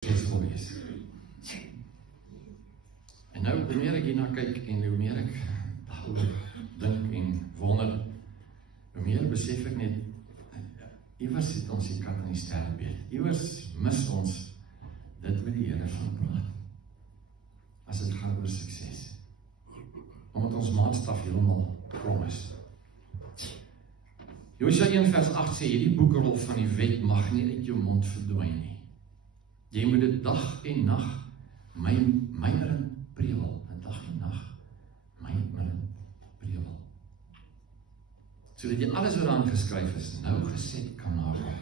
suksesvol wees. En nou, hoe meer ek hierna kyk en hoe meer ek daaroor dink en wonder, hoe meer besef ek net, iewers het ons die kat in die sterrebeeld. Iewers mis ons dit wat die Here van praat. As dit gaan oor sukses. Omdat ons maatstaf heeltemal krom is. Josua 1 vers 8 sê, hierdie boekrol van die wet mag nie uit jou mond verdwyn nie. Jy moet dit dag en nag mymerend prewel. Dag en nag mymerend prewel. Sodat jy alles wat daarin geskryf is, nou geset kan nakom.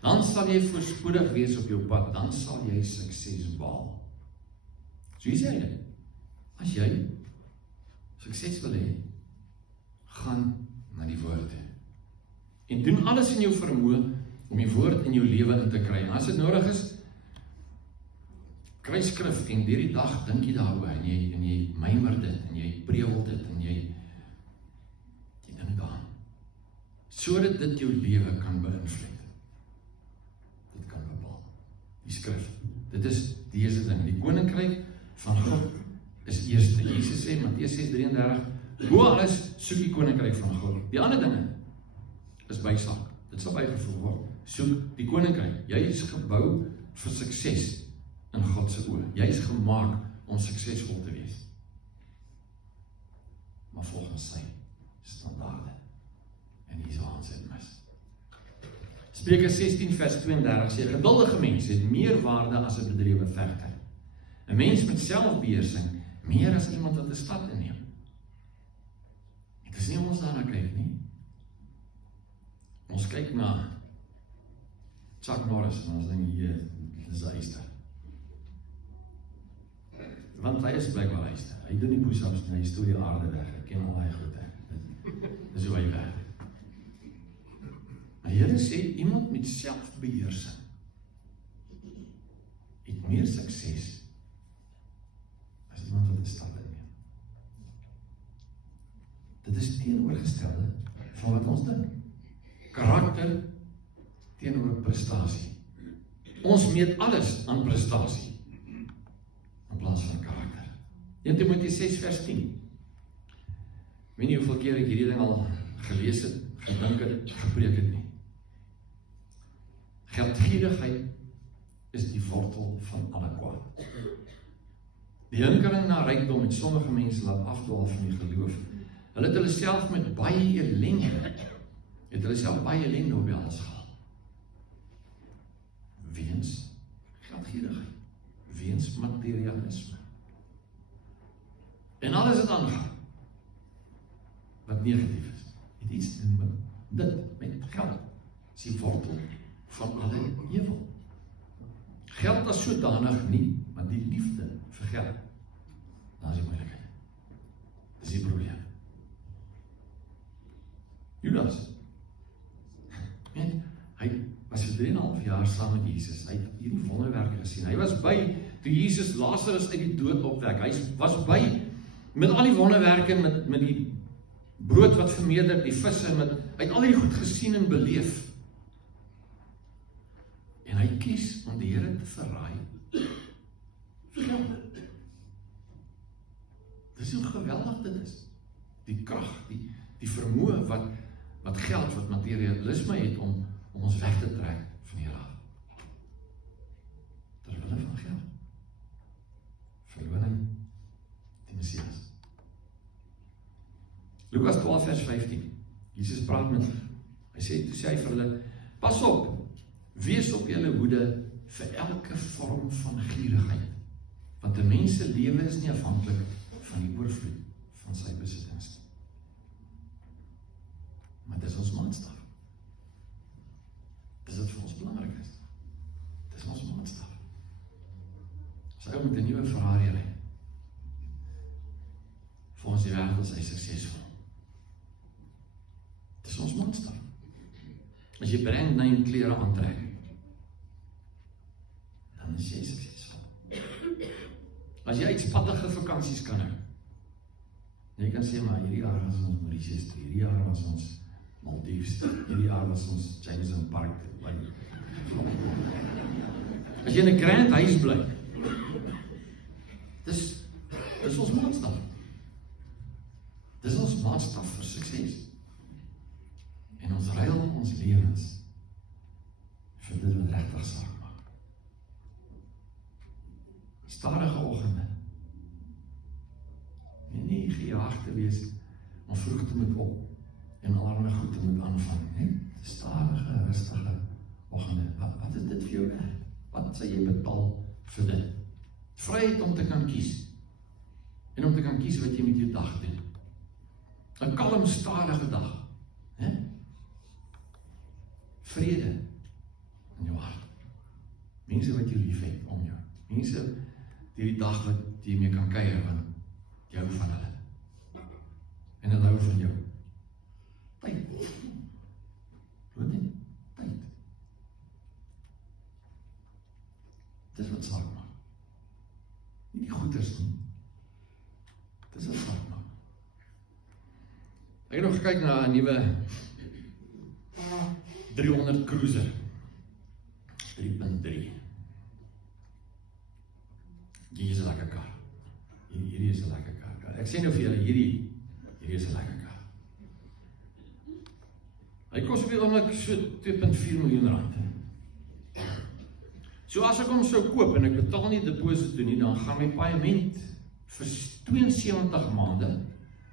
Dan sal jy voorspoedig wees op jou pad, dan sal jy sukses behaal. So hier sê hy dit. As jy sukses wil hê, gaan na die woord. En doen alles in jou vermoë om die woord in jou lewe in te kry. En as dit nodig is, kry skrif en deur die dag dink jy daaroor en jy mymer dit en jy prewel dit en jy dink daaraan. Sodat dit jou lewe kan beïnvloed. Dit kan bepaal. Die skrif. Dit is deze ding. Die koninkryk van God is eerste. Jesus sê, Matteus 6:33, bo alles soek die koninkryk van God. Die ander dinge is bysaak. Dit sal bygevoeg word. Soek die koninkryk. Jy is gebou vir sukses in God se oë. Jy is gemaak om suksesvol te wees. Maar volgens sy standaarde. En hier is waar ons dit mis. Spreuke 16 vers 32 sê, 'n geduldige mens het meer waarde as 'n bedrewe vegter. 'n Mens met selfbeheersing meer as iemand wat 'n stad inneem. Dit is nie om ons daarna kyk nie. Ons kyk na Chuck Norris, en ons dink hier, dis Eister. Want hy is blijkbaar Eister. Hy doen die push-ups en hy stoot die aarde weg. Ek ken al die goede. Dis hoe hy werk. Maar Here sê, iemand met selfbeheersing het meer sukses as iemand wat 'n stap inneem. Dit is teenoorgestelde van wat ons dink. Karakter teenoor prestasie. Ons meet alles aan prestasie in plaas van karakter. 1 Timoteus 6 vers 10. Ek weet nie hoeveel keer ek hierdie ding al gelees het, gedink het, gepreek het nie. Geldgierigheid is die wortel van alle kwaad. Die hinkering na rykdom het sommige mense laat afdwaal van die geloof. Hulle het hulle self met baie ellende op die hals gehaal. Weens geldgierigheid, weens materialisme. En alles het aangaan, wat negatief is, het iets te doen met dit, met geld. Is die wortel van alle ewel. Geld as sodanig nie, maar die liefde vir geld, daar is die moeilikheid. Dis die probleem. Judas, hy was vir 3,5 jaar saam met Jesus. Hy het hierdie wonderwerke gesien. Hy was by toe Jesus Lazarus uit die dood opwek. Hy was by met al die wonderwerke, met die brood wat vermeerder, die visse, hy het al die goed gesien en beleef. En hy kies om die Here te verraai. Dis hoe geweldig dit is. Die krag, die vermoë wat geld, wat materialisme het om ons weg te trek van die Here af. Terwille van geld. Verloning die Messias. Lukas 12 vers 15. Jesus praat met hulle. Hy sê vir hulle, pas op, wees op julle hoede vir elke vorm van gierigheid. Want 'n mens se lewe is nie afhanklik van die oorvloed van sy besittings. Maar dis ons maatstaf. Dis wat vir ons belangrik is. Dis ons maatstaf. As hy met 'n nuwe Ferrari ry, vir ons die wêreld is hy suksesvol. Dis ons maatstaf. As jy brand name klere aantrek, dan is jy suksesvol. As jy uitspattige vakansies kan hou, jy kan sê, maar hierdie jaar was ons Mauritius, hierdie jaar was ons Maldives, hierdie jaar was ons Jameson Park, As jy in 'n grand huis bly, dis ons maatstaf. Dis ons maatstaf vir sukses. En ons ruil ons lewens vir dit wat regtig saak maak. Stadige oggende. En nie gejaag te wees om vroeg te moet op en allerlei goed te moet aanvang. Net stadige, rustige oggende. Wat is dit vir jou werd? Wat sal jy betaal vir dit? Vryheid om te kan kies. En om te kan kies wat jy met jou dag doen. 'n kalm, stadige dag. Vrede in jou hart. Mense wat jou lief het om jou. Mense die dag wat jy mee kan kuier, want jy hou van hulle. En hulle hou van jou. Tyd. Wat nie? Tyd. Dis wat saak maak. Nie die goeders nie. Dis wat saak maak. Ek het nog gekyk na 'n nuwe 300 Cruiser 3.3. Hierdie is 'n lekker kar. Hierdie is 'n lekker kar. Ek sê nou vir julle, hierdie is 'n lekker kar. Hy kos op die oomblik so 2.4 miljoen rand. So as ek hom sou koop en ek betaal nie deposito toe nie, dan gaan my paaiement vir 72 maande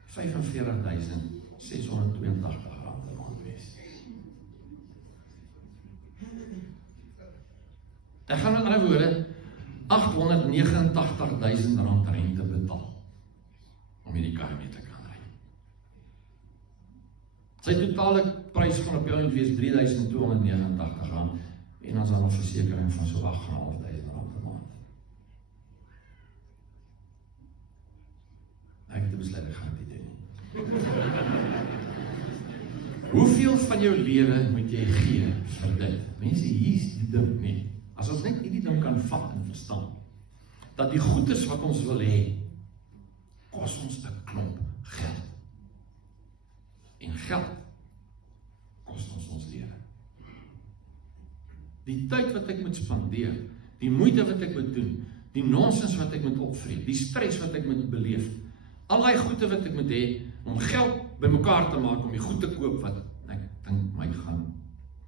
45.682 rand 'n maand wees. Ek gaan met ander woorde 889.000 rand rente betaal om hierdie kar mee te kan ry. Sy totale prys gaan op jou wees 3.289 rand en dan is daar 'n versekering van so 8.500 rand 'n maand. Ek het besluit ek gaan dit doen. Hoeveel van jou lewe moet jy gee vir dit? Mense, hier is die ding nie. As ons net hierdie ding kan vat en verstaan, dat die goedes wat ons wil hê, kos ons 'n klomp geld. En geld kos ons lewe. Die tyd wat ek moet spandeer, die moeite wat ek moet doen, die nonsens wat ek moet opvreet, die stres wat ek moet beleef, al die goede wat ek moet hê, om geld bymekaar te maak, om die goed te koop wat ek dink my gaan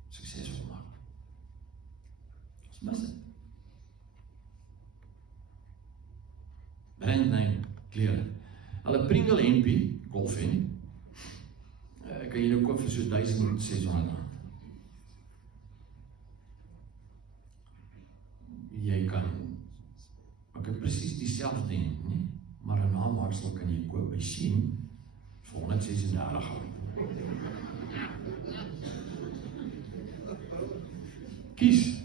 suksesvol maak. Ons mis dit. Brand name klere. Hulle Pringle hempie, golfhempie, kan jy nou koop vir so 1.600 rand. Jy kan ook presies dieselfde ding, nie? Maar 'n namaaksel kan jy koop by Shein vir 136 rand. Kies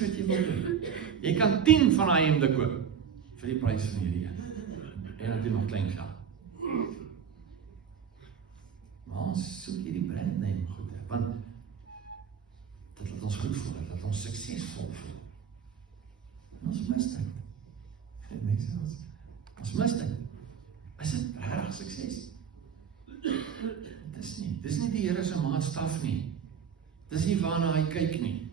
wat jy wil doen. Jy kan 10 van daai hemde koop vir die prys van hierdie een. En dan doen nog klein geld. Maar ons soek hierdie brand name goed, want dit laat ons goed voel, dit laat ons suksesvol voel. En ons mis dit. Mense, ons mis dit. Is dit regtig sukses? Dis nie die Here se maatstaf nie. Dis nie waarna hy kyk nie.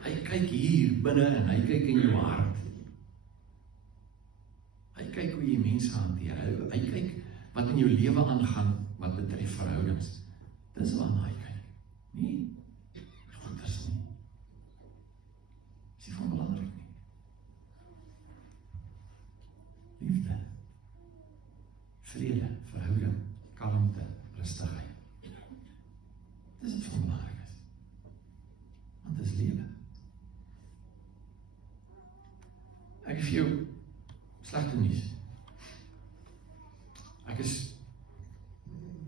Hy kyk hier binne en hy kyk in jou hart. Hy kyk hoe jy mense hanteer. Hy kyk wat in jou lewe aangaan wat betref verhoudings. Dis waarna hy kyk. Nie goeders nie. Dis nie van belangrik nie. Liefde, vrede, verhouding, kalmte, rustigheid. Dis wat van belangrik is. Want dis lewe. Ek het vir jou slegte nuus. Ek is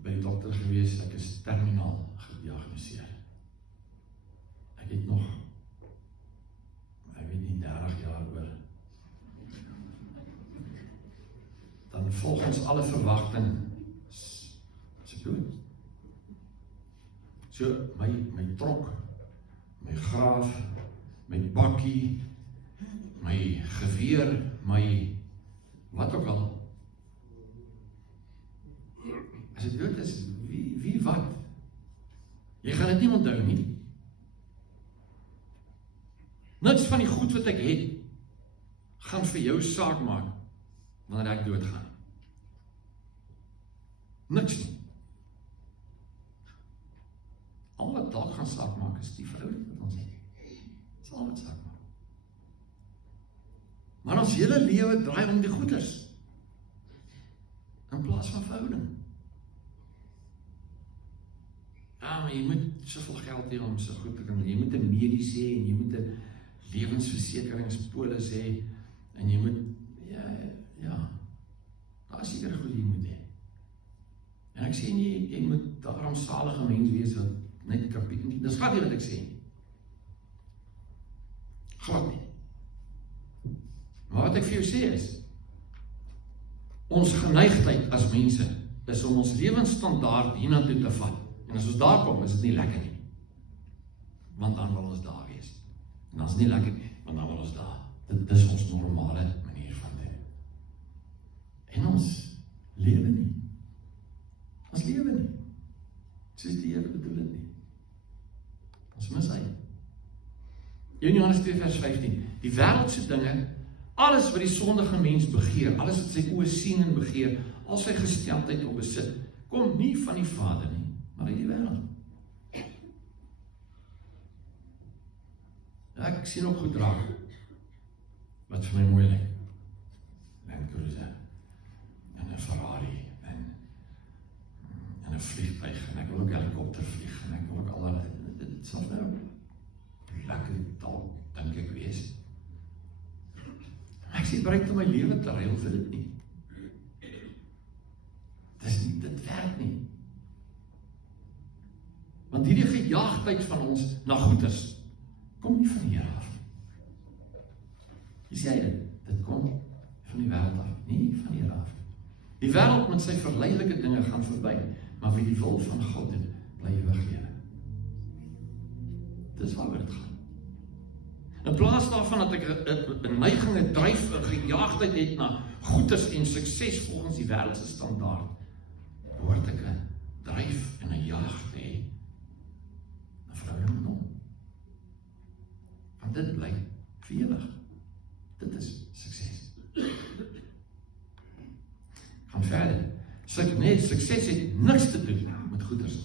by die dokter gewees, ek is terminaal gediagnoseer. Ek het nog, ek weet nie, 30 jaar oor. Dan volgens alle verwagting is ek dood. So, my trok, my graaf, my bakkie, my geweer, my wat ook al. As dit dood is, wie wat? Jy gaan dit nie onthou nie. Niks van die goed wat ek het, gaan vir jou saak maak, wanneer ek doodgaan. Niks nie. Al wat dalk gaan saak maak, is die verhouding wat ons het. Dit is al wat saak maak. Maar ons hele lewe draai om die goeders, in plaas van verhouding. Ja, maar jy moet soveel geld hê om so goed te kan, jy moet 'n medies hê, en jy moet 'n lewensversekeringspolis hê, en jy moet, ja, daar is seker goed jy moet hê. En ek sê nie, jy moet 'n armsalige mens wees wat net kapie, dis glad nie wat ek sê. Glad nie. Maar wat ek vir jou sê is, ons geneigtheid as mense, is om ons lewensstandaard hiernatoe te vat. En as ons daar kom, is dit nie lekker nie. Want dan wil ons daar wees. En dan is nie lekker nie, want dan wil ons daar. Dit is ons normale manier van doen. En ons lewe nie. Ons lewe nie. Soos die Here bedoel het nie. Ons mis hy. 1 Johannes 2 vers 15. Die wêreldse dinge, alles wat die sondige mens begeer, alles wat sy oë sien en begeer, al sy gesteldheid op besit, kom nie van die Vader nie, maar uit die wêreld. Ja, ek sien ook goed raak, wat vir my mooi lyk. Land Cruiser, en 'n Ferrari, en 'n vliegtuig, en ek wil ook helikopter vlieg, en ek wil ook al, dit sal nou lekker dalk, dink ek wees. Ek sê bereik om my lewe te ruil vir dit nie. Dit werk nie. Want hierdie gejaagdheid van ons na goeders, kom nie van die Here af. Jy sê dit kom van die wêreld af, nie van die Here af. Die wêreld met sy verleidelike dinge gaan verby, maar wie die wil van God doen, bly ewig lewe. Dis waaroor dit gaan. In plaas daarvan dat ek 'n neiging, 'n dryf, 'n gejaagdheid het na goeders en sukses volgens die wêreldse standaard, behoort ek 'n dryf en 'n jaag te hê na verhouding met hom. Want dit bly vir ewig. Dit is sukses. Gaan verder. Sukses het niks te doen met goeders.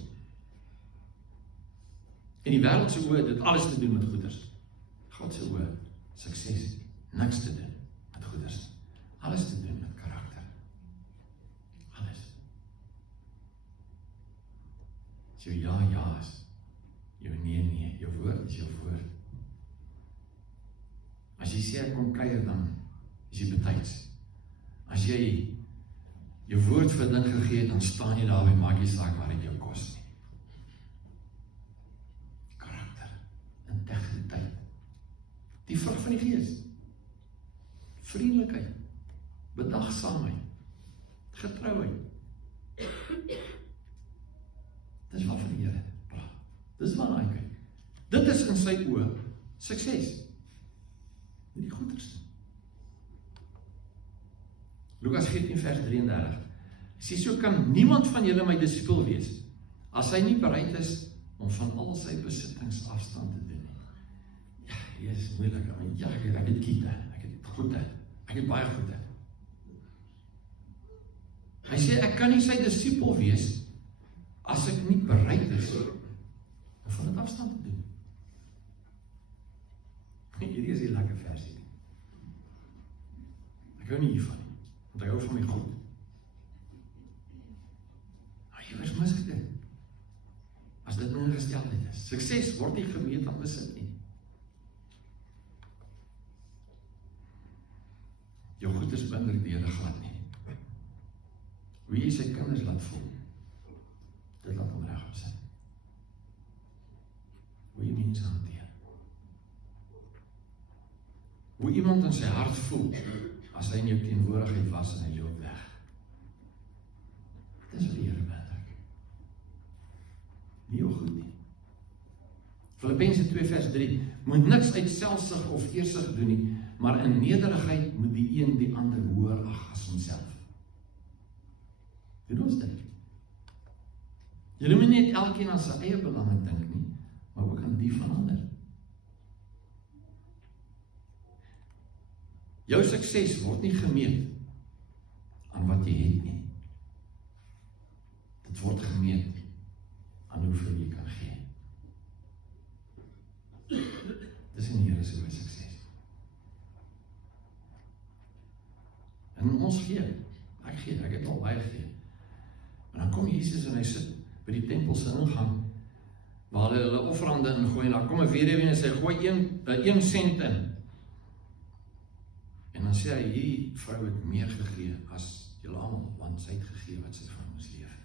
In die wêreldse oë het dit alles te doen met goeders. God se oë, sukses, niks te doen met goeders. Alles te doen met karakter. Alles. Jou ja is, jou nee, jou woord is jou woord. As jy sê ek kom kuier, dan is jy betyds. As jy jou woord vir ding gegee het, dan staan jy daar en maak jy saak waar dit jou kos nie. Karakter, integriteit. Die vrug van die Gees. Vriendelikheid, bedagsaamheid, getrouheid. Dis wat van die Here praat. Dis wat hy kyk. Dit is in sy oë sukses. Nie die goeders nie. Lukas 14 vers 33. Hy sê, so kan niemand van julle my disipel wees, as hy nie bereid is om van al sy besittings afstand te doen. Ja, hier is moeilik. Ja, ek het kiete, ek het goede, ek het baie goede. Hy sê, ek kan nie sy disipel wees, as ek nie bereid is om van dit afstand te doen. Hierdie is die lekker versie. Ek hou nie hiervan nie, want ek hou van my goed. Nou, hier mis ek dit. As dit nou ingesteldheid is. Sukses word nie gemeet aan besit nie. Jou goed is beïndruk die Here glad nie. Hoe jy sy kinders laat voel, dit laat hom reg op sin. Hoe jy mense hanteer. Hoe iemand in sy hart voel, as hy in jou teenwoordigheid was en hy loop weg. Dit is wat die Here beïndruk. Nie jou goed nie. Filippense 2 vers 3, moet niks uit selfsug of eersug doen nie, maar in nederigheid moet die een die ander hoër ag as homself. Doen ons dit? Julle moet nie elkeen aan sy eie belange dink nie, maar ook aan die van ander. Jou sukses word nie gemeet aan wat jy het nie. Dit word gemeet aan hoeveel jy kan gee. Dis in die Here se sukses. En ons gee. Ek het al baie gegee. En dan kom Jesus en hy sit by die tempel se ingang, waar hulle offerande ingooi, en dan kom 'n weduwee en sy gooi 1 sent in. En dan sê hy, hierdie vrou het meer gegee as julle almal, want sy het gegee wat sy van moes leef.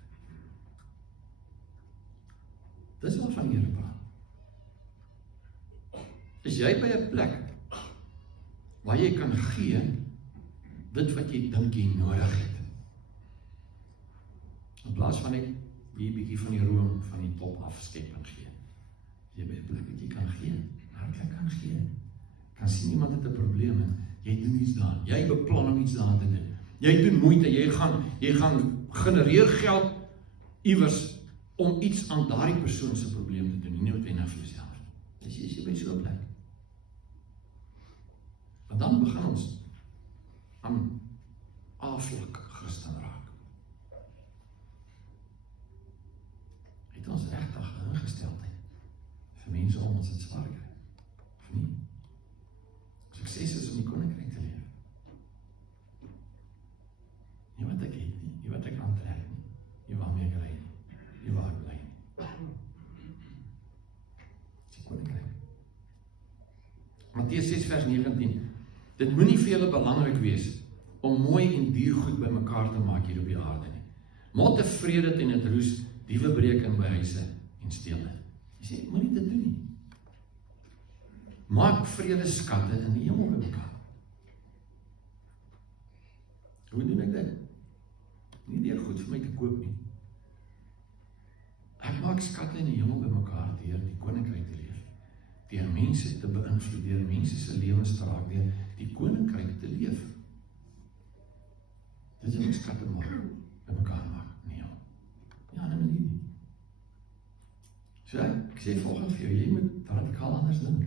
Dis waarvan die Here praat. Is jy by 'n plek waar jy kan gee dit wat jy dink jy nodig het? In plaas van net die bietjie van die room van die top afskep en gee. Jy by 'n plek wat jy kan gee, hartlik kan gee. Kan sien iemand het 'n probleem en jy doen iets daar. Jy beplan om iets daar te doen. Jy doen moeite, jy gaan genereer geld iewers om iets aan daardie persoon se probleem te doen. Nie noodwendig vir jouself. Dis jy by so 'n plek. En dan begin ons aan A-vlak Christen raak. Het ons regtig ingesteldheid vir mense om ons dit swaar kry? Of nie? Sukses is om die koninkryk te leef. Nie wat ek het nie, nie wat ek aantrek nie, nie waarmee ek ry nie, nie waar ek bly nie. Die koninkryk. Matteus 6 vers 19. Dit moenie vir julle belangrik wees om mooi en duur goed bymekaar te maak hier op die aarde nie. Maak tevrede teen dit roes, diewe breek in by huise en steel dit. Jy sê, moenie dit doen nie. Maak vredeskatte in die hemel bymekaar. Hoe doen ek dit? Nie deur goed vir my te koop nie. Ek maak skatte in die hemel bymekaar deur die koninkryk te leef. Deur mense te beïnvloed, deur mense se lewens te raak, deur die koninkryk te leef. Dis wat ek skatte maak, bymekaar maak. Nee, ja, nou nie. So ek sê volgens vir jou, jy moet radikaal anders dink.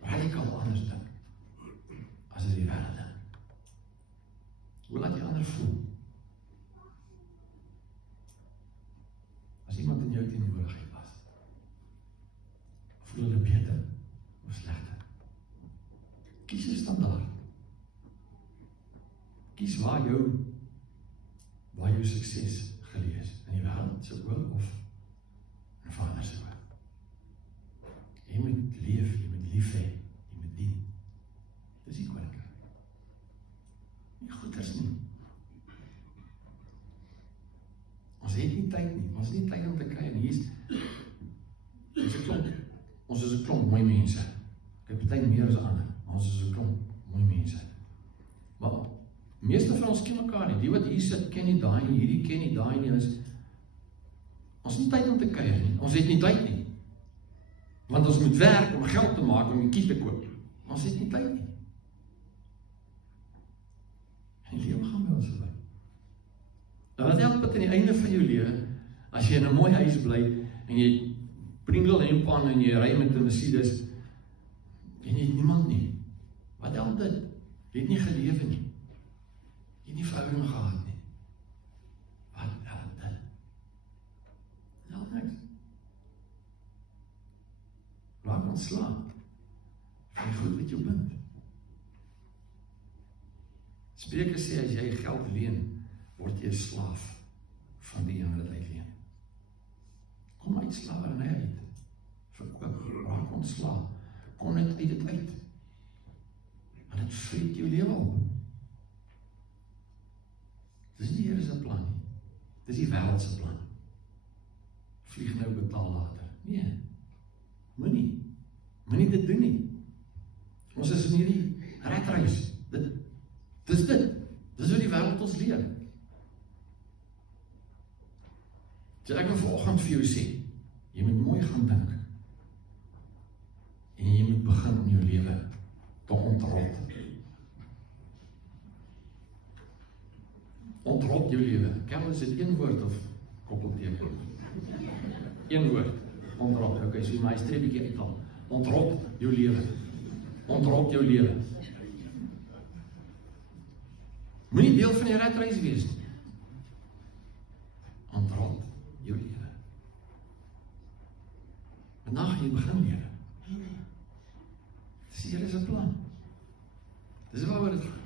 Radikaal anders dink. As jy die wêreld dink. Hoe laat jy ander voel? As iemand in jou teenwoordigheid was, voel hulle beter of slegter? Kies 'n standaard. Kies waar jou sukses geleë is. In die wêreld se oog of in Vader se oog. Jy moet leef, jy moet lief hê, jy moet dien. Dis die koninkryk. Nie goeders nie. Ons het nie tyd nie. Ons het nie tyd om te kyk en hier's ons is 'n klomp mooi mense. Ek het baie meer as ander. Ons is 'n klomp mooi mense. Maar meeste van ons ken mekaar nie. Die wat hier sit ken nie daai nie, hierdie ken nie daai nie. Ons het nie tyd om te kuier nie. Ons het nie tyd nie. Want ons moet werk om geld te maak om 'n kiet te koop. Ons het nie tyd nie. En die lewe gaan by ons verby. Nou wat help dit aan die einde van jou lewe, as jy in 'n mooi huis bly, en jy Pringle en pan en jy ry met 'n Mercedes, en jy het niemand nie. Wat help dit? Jy het nie gelewe nie. Jy het nie verhouding gehad nie. Wat help dit? Help niks. Raak ontslae van die goed wat jou bind. Spreuke sê, as jy geld leen, word jy 'n slaaf van die een wat uitleen. Kom uit slawerny uit. Verkoop, raak ontslae. Kom net uit dit uit. Want dit vreet jou lewe op. Dis nie die Here se plan nie. Dis die wêreld se plan. Vlieg nou, betaal later. Nee. Moenie dit doen nie. Ons is in hierdie ratreis. Dis wat die wêreld ons leer. So ek wil vanoggend vir jou sê, jy moet mooi gaan dink. En jy moet begin in jou lewe te ontrot. Ontrot jou lewe. Ken is dit een woord of koppelteken? Een woord. Ontrot. Okay, so my streepie uithaal. Ontrot jou lewe. Ontrot jou lewe. Moenie deel van die ratreis wees nie. Ontrot jou lewe. Vandag gaan jy begin lewe. Dis die Here se plan. Dis waaroor dit gaan.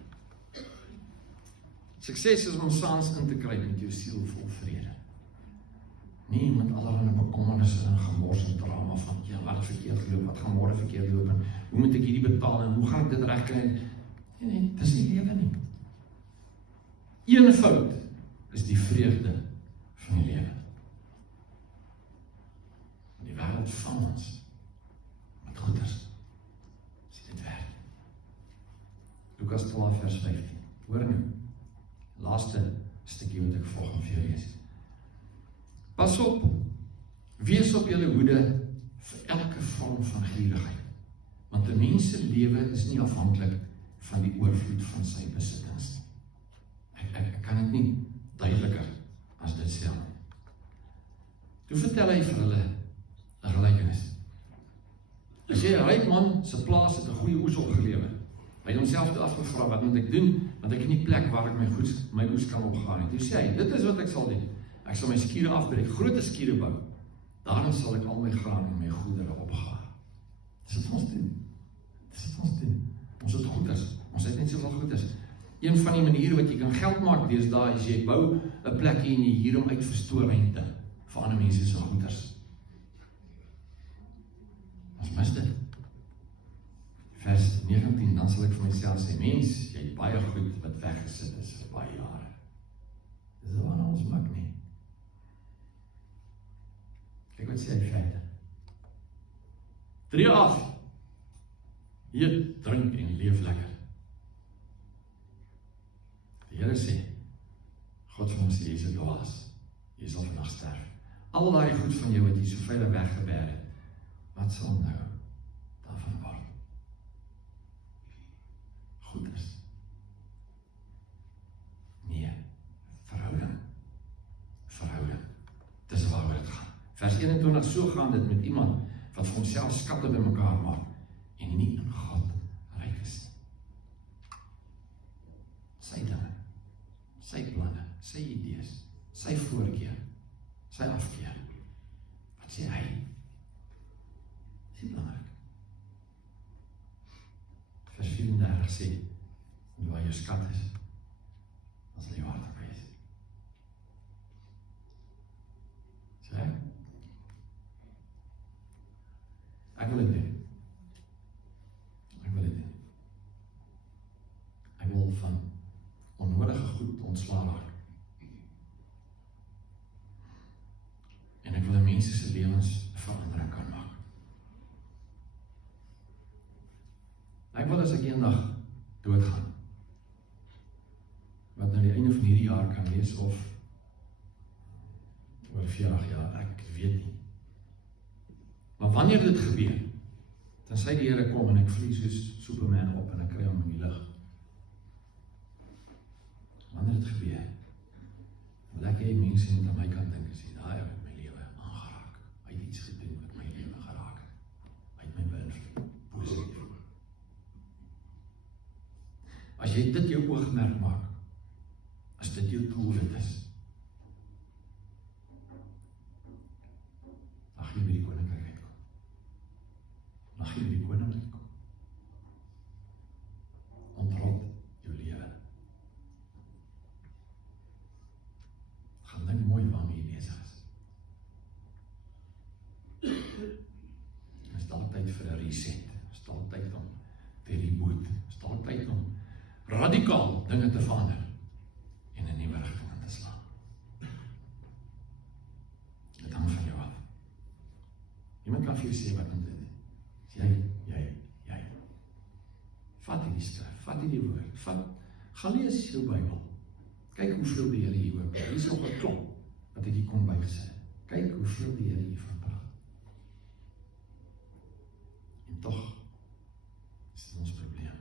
Sukses is om saans in te kry met jou siel vol vrede. Nie met allerlei bekommernisse en gemors en drama van, ja, wat verkeerd geloop, wat gaan môre verkeerd loop, en hoe moet ek hierdie betaal, en hoe gaan ek dit regkry? Nee, dis nie lewe nie. Een fout is die vreugde van die lewe. Die wêreld van ons met goeders. As dit werk. Lukas 12 vers 15. Hoor nou. Laaste stukkie wat ek volgens vir jou lees. Pas op, wees op julle hoede vir elke vorm van gierigheid, want 'n mens se lewe is nie afhanklik van die oorvloed van sy besittings. Ek kan dit nie duideliker as dit sê. Toe vertel hy vir hulle 'n gelykenis. Hy sê 'n ryk man se plaas het 'n goeie oes opgelewer. Hy het homself toe afgevra, wat moet ek doen, want ek het nie plek waar ek my oes kan opgaan nie. Toe sê hy, dit is wat ek sal doen. Ek sal my skiere afbreek, groot skiere bou. Daarin sal ek al my graan en my goedere opgaan. Dis wat ons doen. Ons het goeders. Ons het net soveel goeders. Een van die maniere wat jy kan geld maak deesdae is jy bou 'n plekkie en jy huur hom uit vir stoorruimte vir ander mense se goeders. Ons mis dit. Vers 19, dan sal ek vir myself sê, mens, jy het baie goed wat weggesit is vir baie jare. Dis waarna ons maak nie. Kyk wat sê hy verder. Tree af. Eet, drink en leef lekker. Die Here sê, God vir ons sê, jy is 'n dwaas. Jy sal vandag sterf. Al daai goed van jou wat jy so veilig weggeberg het, wat sal nou daarvan word? Goeders. Nee, verhouding. Dis waaroor dit gaan. Vers 21, so gaan dit met iemand wat vir homself skatte bymekaar maak en nie in God ryk is. Sy dinge, sy planne, sy idees, sy voorkeur, sy afkeer. Wat sê hy? Dis nie belangrik. Vers 34 sê, waar jou skat is, dan sal jou hart ook wees. Sê hy? Ek wil dit doen. Ek wil van onnodige goed ontslaan raak. En ek wil in mense se lewens verandering kan maak. Ek wil as ek eendag doodgaan, wat nou die einde van hierdie jaar kan wees, of oor 40 jaar, ek weet nie. Maar wanneer dit gebeur, dan sê die Here kom en ek vlieg soos Superman op en ek kry hom in die lug. Wanneer dit gebeur, wil ek hê mense moet aan my kant dink en sê, daai het my lewe aangeraak. Hy het iets gedoen wat my lewe geraak het. Hy het my beïnvloed, positief. As jy dit jou oogmerk maak, as dit jou doelwit is, dan gaan jy by die koninkryk uitkom. Dan gaan jy by die koninkryk kom. Ontrot jou lewe. Gaan dink mooi waarmee jy besig is. Is dalk tyd vir 'n reset. Is dalk tyd om te reboot. Is dalk tyd om radikaal dinge te verander en 'n nuwe rigting in te slaan. Dit hang van jou af. Iemand kan vir jou sê wat moet dit. Jy. Vat die skrif, vat die woord, gaan lees jou Bybel. Kyk hoeveel die Here hier ook. Hier is nog 'n klomp wat ek hier kon bygesit. Kyk hoeveel die Here hier van praat. En tog is dit ons probleem.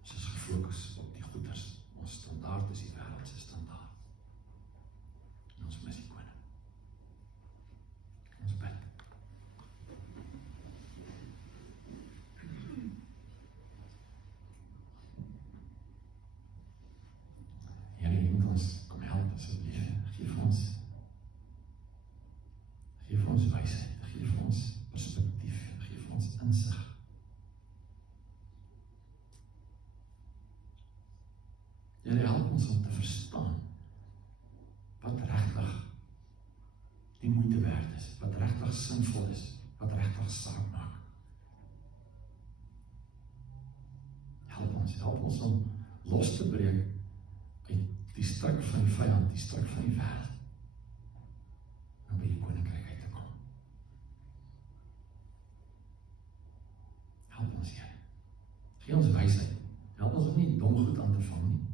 Ons is gefokus op die goeders. Ons standaard is die wêreld se standaard. En ons mis die koning. Ons bid. insig. Here, help ons om te verstaan wat regtig die moeite werd is, wat regtig sinvol is, wat regtig saak maak. Help ons om los te breek uit die struik van die vyand, die struik van die wêreld, om by die koninkryk uit te kom. Help ons, Here. Gee ons wysheid. Help ons om nie dom goed aan te vang nie.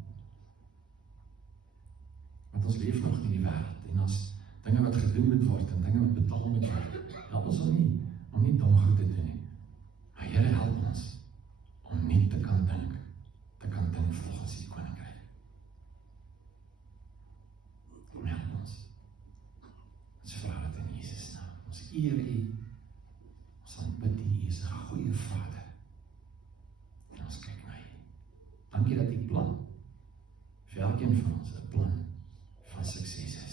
Want ons leef nog in die wêreld, en ons dinge wat gedoen moet word, en dinge wat betaal moet word. Help ons om nie dom goed te doen nie. Maar Here, help ons om nie te kan dink volgens die koninkryk. Kom help ons. Ons vra dit in Jesus naam. Ons eer U. Ons aanbid U. U is 'n goeie Vader. En ons kyk na U. Dankie dat U plan vir elkeen van ons 'n plan van sukses is.